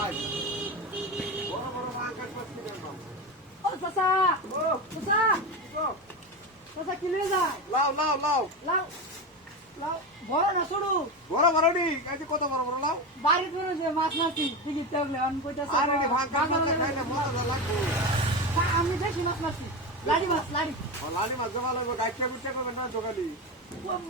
আয় বড় বড় মাছ পাচ্ছি না ও চাচা ও চাচা ও চাচা কি লয়ে যায় লাও লাও লাও লাও লাও বড় না ছোট বড় বড় নি কাছে কত বড় বড় লাও বাড়ি করে যে মাছ মাছি ঠিকই তাহলে আমি কইতাছি আরে রে ভাগ কাট খাইলে মজা লাগবে আমি বেশি মাছ মাছি লাড়ি মাছ লাড়ি ও লালি মাছ জমা লাগবে গাইটা গুটে করবে না দোকানি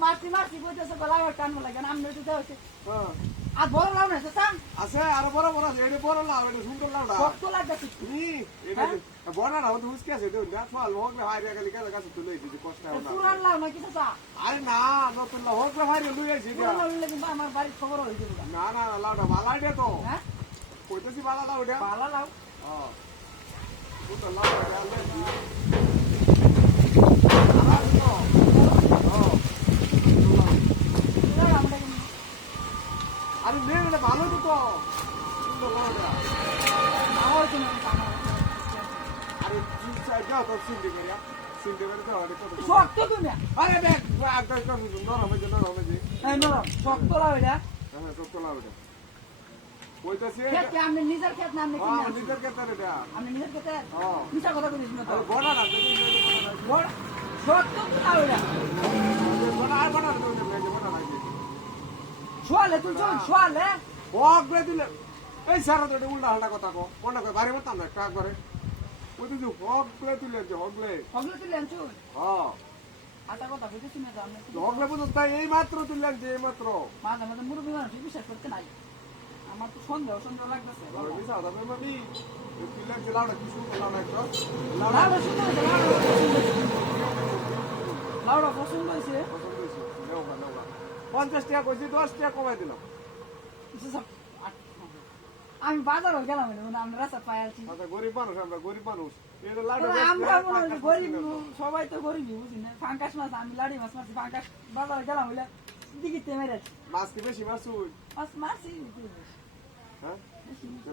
মাছি মাছি কইতাছে গলা টান লাগে না আমি তো হচ্ছে হ্যাঁ আর বড় লাউ না চাচা আছে আর বড় বড় আছে এটা বড় লাউ এটা সুন্দর লাউডা কত লাগছে নি এটা বড় না তো হুসকে আছে দেউ না ফল হোক না হাইরে গেলি কাছে কাছে তুলে দিছি কষ্ট হয় না পুরান লাউ নাকি চাচা আরে না নতুন লাউ হোক না হাইরে লুই আইছি পুরান লাউ নিলে কিন্তু আমার বাড়ির খবর হয়ে যাবে না না লাউডা বালাই দে তো হ্যাঁ কইতেছি বালা লাউ এটা পালা লাউ হ্যাঁ তো লাউ এটা আনলে আরে নে এটা ভালো তো সুন্দর লাউডা আমার কোনো আরে যাও তো সিন্ডি করিয়া সিন্ডি করে তো আরে কত শক্ত তুমি আরে দেখ একদম একদম নরম হয়ে এই নরম শক্ত লাউ এটা হ্যাঁ কত লাউ এটা কইতাছি খেত কি আপনি নিজের খেত না আপনি হ্যাঁ কিনে নিজের কেতারে এটা আপনি নিজের খেতে হ্যাঁ মিছা কথা কইছিস না তো আরে বড় না বড় শক্ত তো লাউ এটা বড় আর বড় না বড় না শোয়ালে তুই চল শোয়ালে হক বে দিলে এই সারা তো উল্টা হালটা কথা কো কোনটা কই বাড়ি মতাম না একটা করে ওই তুই হক বে দিলে যে হক বে হগলে তুই লেনছুন হ্যাঁ আটা কথা কইছিস না তো আমি হক বে বুঝছ তাই এই মাত্র তুললেন যে এই মাত্র মাঝে মাঝে মুরব্বী মানুষ বিশ্বাস করতে নাই আমার তো সন্দেহ সন্দেহ লাগতেছে বড় বিসা দাদা মামি তুললেন যে লাউডা কিছু লাউডা একটা লাউডা শুনতে লাউডা পছন্দ হয়েছে 50 টাকা কইছি 10 টাকা কমাই দিলাম আমি বাজারও গেলাম আমরা রাস্তা পাই আছি আচ্ছা গরিব মানুষ আমরা গরিব মানুষ এই লাউডা আমরা গরিব সবাই তো গরিবই বুঝি না ফাঙ্কাস মাছ আমি লাড়ি মাছ মারছি ফাঙ্কাস বাজারে গেলাম হইলে দিকিতে মেরেছি মাছ কি বেশি মাছ তুই মাছ মারছি হ্যাঁ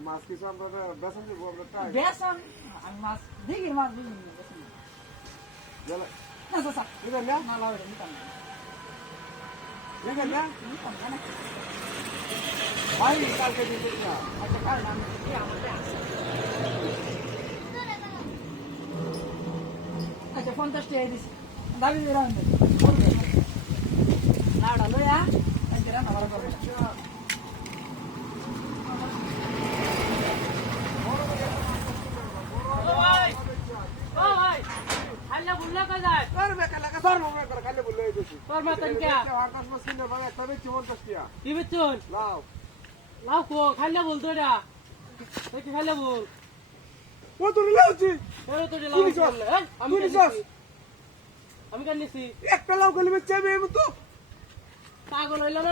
মাছ কিছু আমরা বেসন দিব আমরা ট্রাই বেসন আমি মাছ দিঘির মাছ বুঝি গেলে না চাচা এটা না না লাউডা নিতাম না দেখেন না নিতাম না ভাই কালকে দিতে না আচ্ছা কারণ আমি আমাদের আছে আচ্ছা 50 টাকা দিছি দাবি দিলাম লাউডা লইয়া আচ্ছা রান্না ভালো করবে আরে বেকা লাগা সর মোবাইল করে খালি বললে এই বেশি তোর মতন কে আকাশ মাছ কিনে ভাই একটা বেচি 50 টাকা কি বেচুন লাও লাউ কো খাইলে বলতো এটা দেখি খাইলে বল ও তো লাউছি এরে তো লাউ তুই নিছস? আমি তুই নিছস? আমি কান্নিছি একটা লাউ গলি বেচে আমি তো পাগল হইল না